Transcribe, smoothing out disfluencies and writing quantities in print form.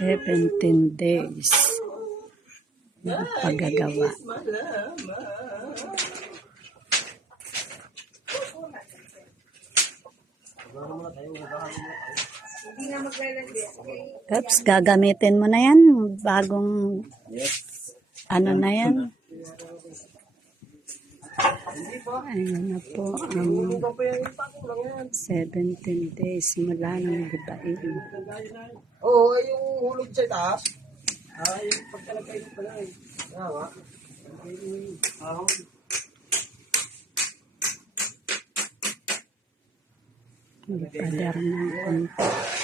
17 days ng paggagawa. Oops, gagamitin mo na yan. Bagong ano na yan. Ayun na po ang 17 days mula nang gibain. Oo, yung hulog sa taas. Ay, pagkalagay ko pala eh. Tama. Padar ng konti.